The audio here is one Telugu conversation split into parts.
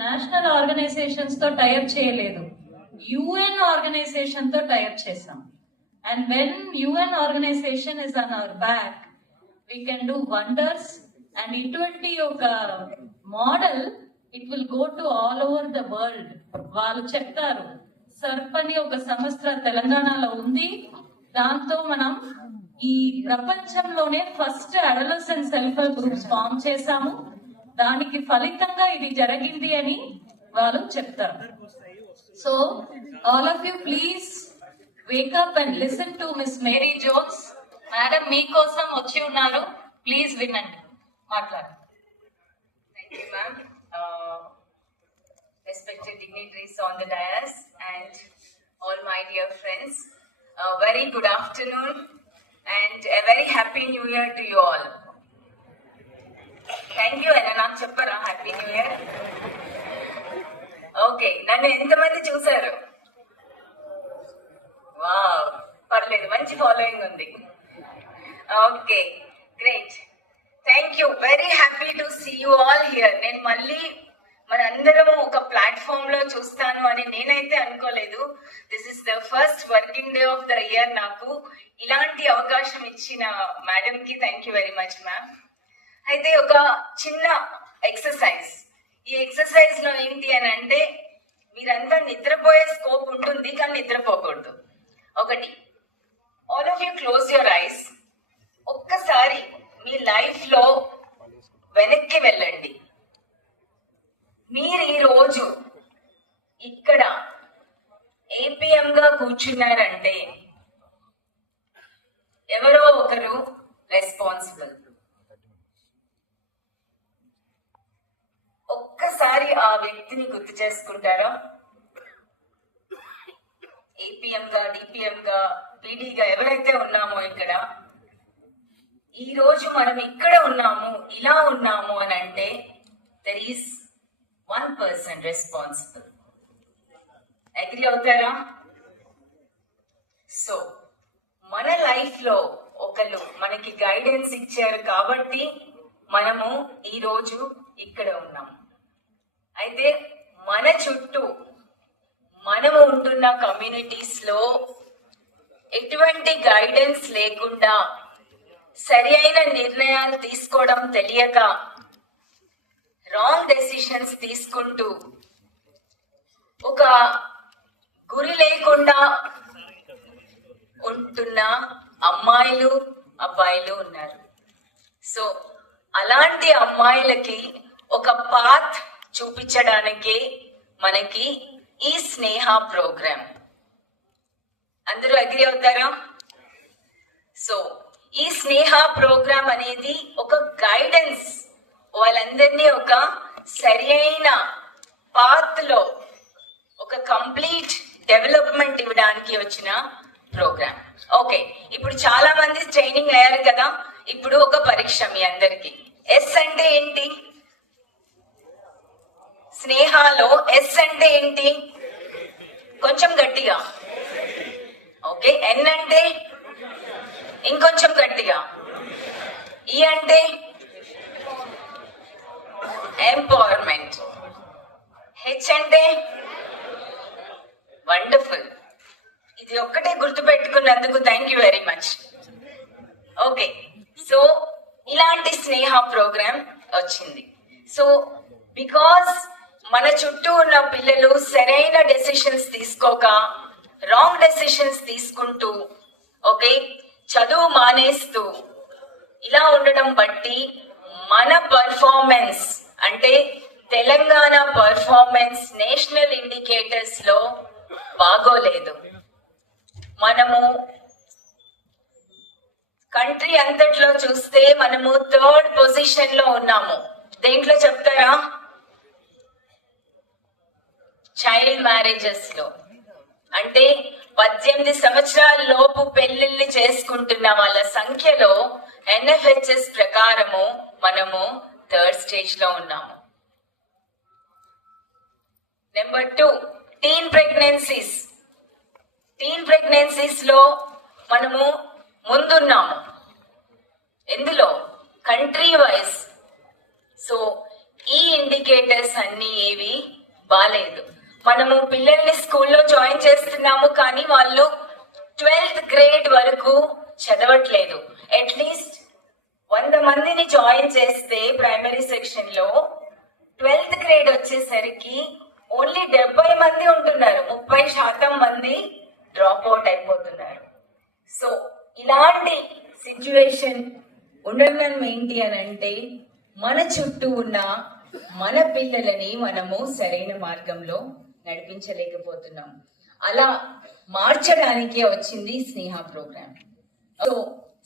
నేషనల్ ఆర్గనైజేషన్స్తో టైప్ చేయలేదు. యుఎన్ ఆర్గనైజేషన్తో టైప్ చేసాం and when UN organisation is on our back we can do wonders and ఇటువంటి ఒక model it will go to all over the world వాళ్ళు చెప్తారు సర్ప్ అని ఒక సంస్థ తెలంగాణలో ఉంది. దాంతో మనం ఈ ప్రపంచంలోనే first adolescent self help groups form చేశాము. దానికి ఫలితంగా ఇది జరిగింది అని వాళ్ళు చెప్తారు so all of you please wake up and listen to Miss Mary Jones madam మీకోసం వచ్చి ఉన్నారు ప్లీజ్ వినండి మాట్లాడు Thank you, ma'am. Uh, respected dignitaries on the dais and all my dear friends, a very good afternoon and a very happy new year to you all. Thank you అన్న నాకు చెప్పరా? హ్యాపీ న్యూ ఇయర్ ఓకే నన్ను ఎంతమంది చూసారు? వావ్ పర్లేదు మంచి ఫాలోయింగ్ ఉంది. Okay great thank you very happy to see you all here నేను మళ్ళీ మనందరం ఒక ప్లాట్ఫామ్లో చూస్తాను అని నేనైతే అనుకోలేదు. This is the first working day of the year నాకు. ఇలాంటి అవకాశం ఇచ్చిన మేడం కి thank you very much ma'am అయితే ఒక చిన్న ఎక్సర్సైజ్ ఈ ఎక్సర్సైజ్లో ఏంటి అని అంటే మీరంతా నిద్రపోయే స్కోప్ ఉంటుంది కానీ నిద్రపోకూడదు. ఒకటి all of you close your eyes ఒక్కసారి మీ లైఫ్లో వెనక్కి వెళ్ళండి. మీరు ఈ రోజు ఇక్కడ ఏపీఎం గా కూర్చున్నారంటే ఎవరో ఒకరు రెస్పాన్సిబుల్ ఒక్కసారి ఆ వ్యక్తిని గుర్తు చేసుకుంటారా? ఏపీఎం గా డిపిఎం గా పీడీగా ఎవరైతే ఉన్నామో ఇక్కడ ఈ రోజు మనం ఇక్కడ ఉన్నాము ఇలా ఉన్నాము అని అంటే there is one person responsible agree అవుతారా? సో మన లైఫ్లో ఒకళ్ళు మనకి గైడెన్స్ ఇచ్చారు కాబట్టి మనము ఈ రోజు ఇక్కడ ఉన్నాం అయితే మన చుట్టూ మనము ఉంటున్న కమ్యూనిటీస్లో ఎటువంటి గైడెన్స్ లేకుండా సరి అయిన నిర్ణయాలు తీసుకోవడం తెలియక రాంగ్ డెసిషన్స్ తీసుకుంటూ ఒక గురి లేకుండా ఉంటున్న అమ్మాయిలు అబ్బాయిలు ఉన్నారు. సో అలాంటి అమ్మాయిలకి ఒక పాత్ చూపించడానికే మనకి ఈ స్నేహ ప్రోగ్రామ్ అందరూ అగ్రి అవుతారా? సో ఈ స్నేహ ప్రోగ్రామ్ అనేది ఒక గైడెన్స్ వాళ్ళందరినీ ఒక సరి అయిన పాత్లో ఒక కంప్లీట్ డెవలప్మెంట్ ఇవ్వడానికి వచ్చిన ప్రోగ్రామ్ ఓకే ఇప్పుడు చాలా మంది ట్రైనింగ్ అయ్యారు కదా? ఇప్పుడు ఒక పరీక్ష మీ అందరికి. ఎస్ అంటే ఏంటి? స్నేహాలో ఎస్ అంటే ఏంటి? కొంచెం గట్టిగా. ఓకే ఎన్ అంటే ఇంకొంచెం గట్టిగా. ఈ అంటే ఎంపవర్మెంట్ హెచ్ అంటే వండర్ఫుల్ ఇది ఒక్కటే గుర్తు పెట్టుకున్నందుకు thank you very much okay so ఇలాంటి స్నేహ ప్రోగ్రామ్ వచ్చింది. సో బికాస్ మన చుట్టూ ఉన్న పిల్లలు సరైన డెసిషన్స్ తీసుకోక రాంగ్ డెసిషన్స్ తీసుకుంటూ ఓకే చదువు మానేస్తూ ఇలా ఉండడం బట్టి మన పర్ఫార్మెన్స్ అంటే తెలంగాణ పర్ఫార్మెన్స్ నేషనల్ ఇండికేటర్స్లో బాగోలేదు. మనము కంట్రీ అంతట్లో చూస్తే మనము థర్డ్ పొజిషన్లో ఉన్నాము. దేంట్లో చెప్తారా? చైల్డ్ మ్యారేజెస్లో. అంటే పద్దెనిమిది సంవత్సరాల లోపు పెళ్ళిళ్ళని చేసుకుంటున్న వాళ్ళ సంఖ్యలో ఎన్ఎఫ్హెచ్ఎస్ ప్రకారము మనము థర్డ్ స్టేజ్లో ఉన్నాము. Number two teen pregnancies. Teen ప్రెగ్నెన్సీస్లో మనము ముందున్నాము. ఎందులో? Country wise. సో ఈ ఇండికేటర్స్ అన్ని ఏవి? బాలేదు. మనము పిల్లల్ని స్కూల్లో జాయిన్ చేస్తున్నాము కానీ వాళ్ళు ట్వెల్త్ గ్రేడ్ వరకు చదవట్లేదు. అట్లీస్ట్ వంద మందిని జాయిన్ చేస్తే ప్రైమరీ సెక్షన్లో ట్వెల్త్ గ్రేడ్ వచ్చేసరికి ఓన్లీ డెబ్బై మంది ఉంటున్నారు. ముప్పై శాతం మంది డ్రాప్ అవుట్ అయిపోతున్నారు. సో ఇలాంటి సిచ్యువేషన్ ఉండడం ఏంటి అని అంటే మన చుట్టూ ఉన్న మన పిల్లలని మనము సరైన మార్గంలో నడిపించలేకపోతున్నాం. అలా మార్చడానికే వచ్చింది స్నేహ ప్రోగ్రామ్ సో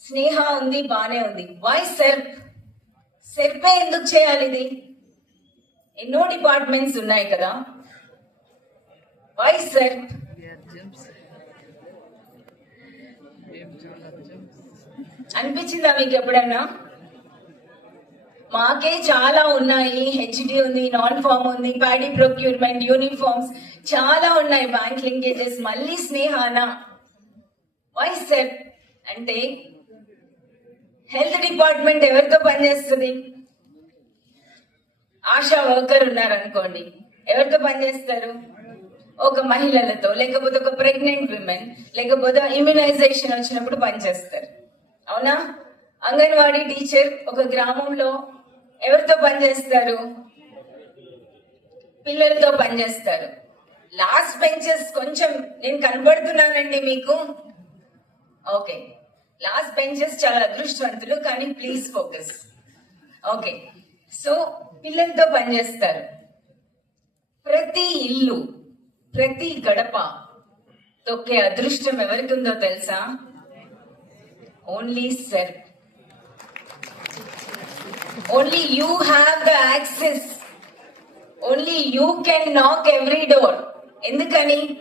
స్నేహ ఉంది బానే ఉంది. వై సెల్ఫ్ సెల్ఫే ఎందుకు చేయాలి ఇది? ఎన్నో డిపార్ట్మెంట్స్ ఉన్నాయి కదా. వై సెల్ఫ్ అనిపించిందా మీకు ఎప్పుడన్నా? మాకే చాలా ఉన్నాయి హెచ్డి ఉంది నాన్ ఫామ్ ఉంది ప్యాడీ ప్రొక్యూర్మెంట్ యూనిఫామ్స్ చాలా ఉన్నాయి బ్యాంక్ లింకేజెస్ మళ్ళీ స్నేహానా? వై సెట్ అంటే హెల్త్ డిపార్ట్మెంట్ ఎవరితో పనిచేస్తుంది ఆశా వర్కర్ ఉన్నారనుకోండి. ఎవరితో పనిచేస్తారు ఒక మహిళలతో లేకపోతే ఒక ప్రెగ్నెంట్ విమెన్ లేకపోతే ఇమ్యునైజేషన్ వచ్చినప్పుడు పనిచేస్తారు అవునా? అంగన్వాడీ టీచర్ ఒక గ్రామంలో ఎవరితో పనిచేస్తారు పిల్లలతో పనిచేస్తారు లాస్ట్ బెంచెస్ కొంచెం నేను కనబడుతున్నానండి మీకు. ఓకే. లాస్ట్ బెంచెస్ చాలా అదృష్టవంతులు కానీ ప్లీజ్ ఫోకస్. ఓకే. సో పిల్లలతో పనిచేస్తారు ప్రతి ఇల్లు ప్రతి గడప తొక్కే అదృష్టం ఎవరికి ఉందో తెలుసా? Only SERP only you have the access only you can knock every door ఎందుకని?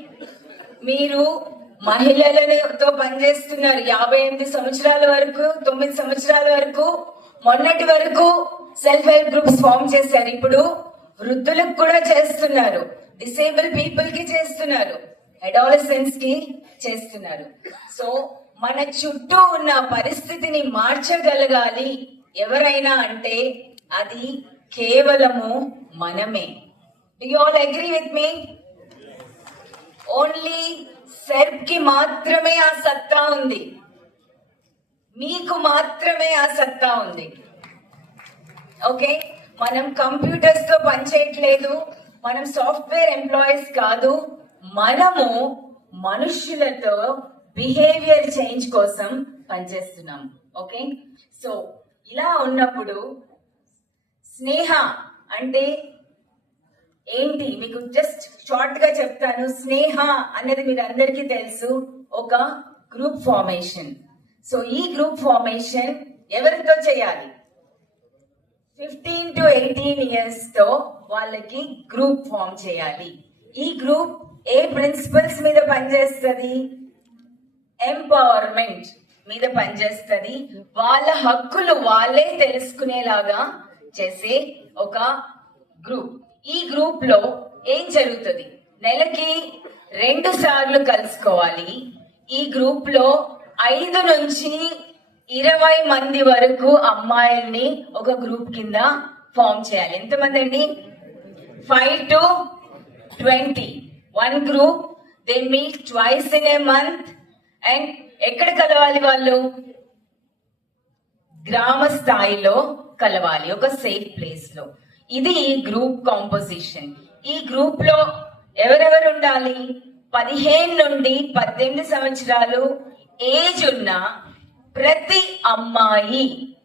మీరు మహిళలతో పనిచేస్తున్నారు. యాభై ఎనిమిది సంవత్సరాల వరకు తొమ్మిది సంవత్సరాల వరకు మొన్నటి వరకు సెల్ఫ్ హెల్ప్ గ్రూప్స్ ఫామ్ చేశారు. ఇప్పుడు వృద్ధులకు కూడా చేస్తున్నారు. డిసేబుల్ పీపుల్కి చేస్తున్నారు. అడాలసెన్స్కి చేస్తున్నారు. సో మన చుట్టూ ఉన్న పరిస్థితిని మార్చగలగాలి. ఎవరైనా అంటే అది కేవలము మనమే. Do you all agree with me only సెర్ప్కి మాత్రమే ఆ సత్తా ఉంది. మీకు మాత్రమే ఆ సత్తా ఉంది. ఓకే మనం కంప్యూటర్స్తో పనిచేయట్లేదు. మనం సాఫ్ట్వేర్ ఎంప్లాయీస్ కాదు. మనము మనుషులతో బిహేవియర్ చేంజ్ కోసం పనిచేస్తున్నాం. ఓకే సో ఇలా ఉన్నప్పుడు స్నేహ అంటే ఏంటి? మీకు జస్ట్ షార్ట్గా చెప్తాను. స్నేహ అన్నది మీరు అందరికీ తెలుసు. ఒక గ్రూప్ ఫార్మేషన్ సో ఈ గ్రూప్ ఫార్మేషన్ ఎవరితో చేయాలి? ఫిఫ్టీన్ టు ఎయిటీన్ ఇయర్స్తో వాళ్ళకి గ్రూప్ ఫామ్ చేయాలి. ఈ గ్రూప్ ఏ ప్రిన్సిపల్స్ మీద పనిచేస్తుంది? ఎంపవర్మెంట్ మీద పనిచేస్తుంది. వాళ్ళ హక్కులు వాళ్ళే తెలుసుకునేలాగా చేసే ఒక గ్రూప్. ఈ గ్రూప్లో ఏం జరుగుతుంది? నెలకి రెండు సార్లు కలుసుకోవాలి. ఈ గ్రూప్లో ఐదు నుంచి ఇరవై మంది వరకు అమ్మాయిల్ని ఒక గ్రూప్ కింద ఫామ్ చేయాలి. ఎంతమంది అండి five to twenty. One group they meet twice in a month and ఎక్కడ కలవాలి వాళ్ళు? గ్రామ స్థాయిలో కలవాలి ఒక సేఫ్ ప్లేస్లో. ఇది గ్రూప్ కాంపోజిషన్ ఈ గ్రూప్లో ఎవరెవరు ఉండాలి? పదిహేను నుండి పద్దెనిమిది సంవత్సరాలు ఏజ్ ఉన్న ప్రతి అమ్మాయి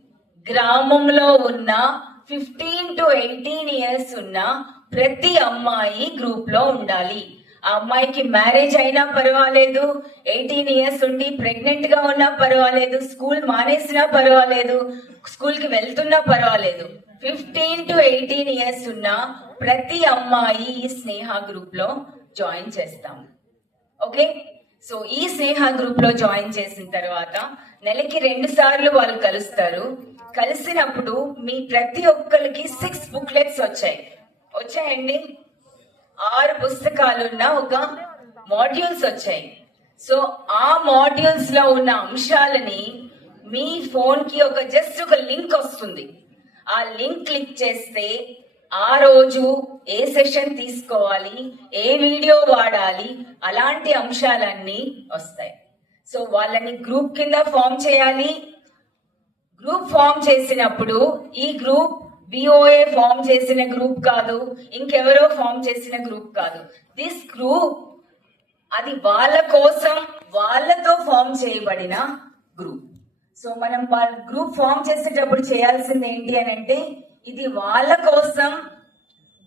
గ్రామంలో ఉన్న ఫిఫ్టీన్ టు ఎయిటీన్ ఇయర్స్ ఉన్న ప్రతి అమ్మాయి గ్రూప్లో ఉండాలి. ఆ అమ్మాయికి మ్యారేజ్ అయినా పర్వాలేదు. ఎయిటీన్ ఇయర్స్ ఉండి ప్రెగ్నెంట్గా ఉన్నా పర్వాలేదు. స్కూల్ మానేసినా పర్వాలేదు. స్కూల్కి వెళ్తున్నా పర్వాలేదు. ఫిఫ్టీన్ టు ఎయిటీన్ ఇయర్స్ ఉన్న ప్రతి అమ్మాయి ఈ స్నేహ గ్రూప్లో జాయిన్ చేస్తాం. ఓకే సో ఈ స్నేహ గ్రూప్లో జాయిన్ చేసిన తర్వాత నెలకి రెండు సార్లు వాళ్ళు కలుస్తారు. కలిసినప్పుడు మీ ప్రతి ఒక్కరికి సిక్స్ బుక్లెట్స్ వచ్చాయి. వచ్చాయండి? ఆరు పుస్తకాలున్న ఒక మాడ్యూల్స్ వచ్చాయి. సో ఆ మాడ్యూల్స్లో ఉన్న అంశాలని మీ ఫోన్కి ఒక జస్ట్ ఒక లింక్ వస్తుంది. ఆ లింక్ క్లిక్ చేస్తే ఆ రోజు ఏ సెషన్ తీసుకోవాలి ఏ వీడియో వాడాలి అలాంటి అంశాలన్నీ వస్తాయి. సో వాళ్ళని గ్రూప్ కింద ఫామ్ చేయాలి. గ్రూప్ ఫామ్ చేసినప్పుడు ఈ గ్రూప్ బిఓఏ ఫామ్ చేసిన గ్రూప్ కాదు ఇంకెవరో ఫామ్ చేసిన గ్రూప్ కాదు. దిస్ గ్రూప్ అది వాళ్ళ కోసం వాళ్ళతో ఫామ్ చేయబడిన గ్రూప్ సో మనం వాళ్ళ గ్రూప్ ఫామ్ చేసేటప్పుడు చేయాల్సింది ఏంటి అని అంటే ఇది వాళ్ళ కోసం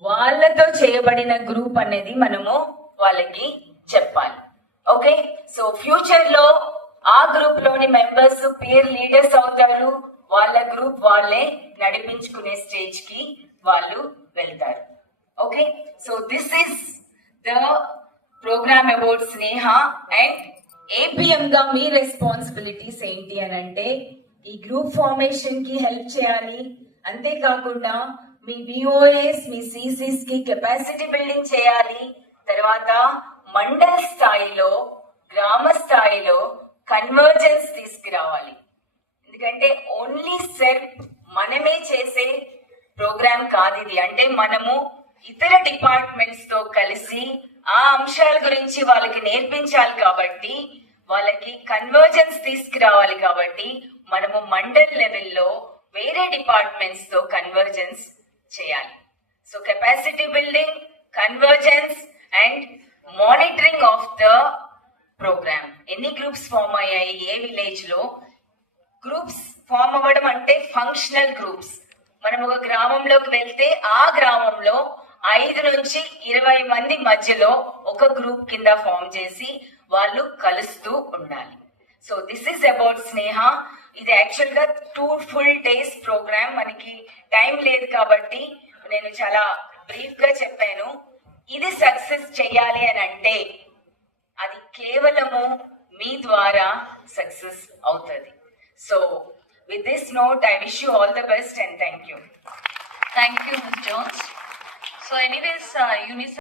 వాళ్ళతో చేయబడిన గ్రూప్ అనేది మనము వాళ్ళకి చెప్పాలి. ఓకే సో ఫ్యూచర్లో ఆ గ్రూప్లోని మెంబర్స్ పీర్ లీడర్స్ అవుతారు వాళ్ళ గ్రూప్ వాళ్ళే నడిపించుకునే స్టేజ్కి వాళ్ళు వెళ్తారు. Okay? So this is the programme about Sneha and APM గా మీ రెస్పాన్సిబిలిటీస్ ఏంటి అని అంటే ఈ గ్రూప్ ఫార్మేషన్కి హెల్ప్ చేయాలి. అంతేకాకుండా మీ విఓఎస్ మీ సిసిస్కి కెపాసిటీ బిల్డింగ్ చేయాలి. తర్వాత మండల స్థాయిలో గ్రామ స్థాయిలో కన్వర్జెన్స్ తీసుకురావాలి. ఎందుకంటే ఓన్లీ సెల్ మనమే చేసే ప్రోగ్రామ్ కాదు ఇది. అంటే మనము ఇతర డిపార్ట్మెంట్స్తో కలిసి ఆ అంశాల గురించి వాళ్ళకి నేర్పించాలి కాబట్టి వాళ్ళకి కన్వర్జెన్స్ తీసుకురావాలి కాబట్టి మనము మండల్ లెవెల్లో వేరే డిపార్ట్మెంట్స్తో కన్వర్జెన్స్ చేయాలి. So capacity building convergence and monitoring of the programme ఎన్ని గ్రూప్స్ ఫామ్ అయ్యాయి? ఏ విలేజ్లో? గ్రూప్స్ ఫామ్ అవ్వడం అంటే ఫంక్షనల్ గ్రూప్స్ మనం ఒక గ్రామంలోకి వెళ్తే ఆ గ్రామంలో ఐదు నుంచి ఇరవై మంది మధ్యలో ఒక గ్రూప్ కింద ఫామ్ చేసి వాళ్ళు కలుస్తూ ఉండాలి. So this is about Sneha ఇది యాక్చువల్గా టూ ఫుల్ డేస్ ప్రోగ్రామ్ మనకి టైం లేదు కాబట్టి నేను చాలా బ్రీఫ్గా చెప్పాను. ఇది సక్సెస్ చేయాలి అని అంటే అది కేవలము మీ ద్వారా సక్సెస్ అవుతుంది. So, with this note, I wish you all the best and thank you. Thank you, Ms. Jones. So, anyways, uh, UNICEF.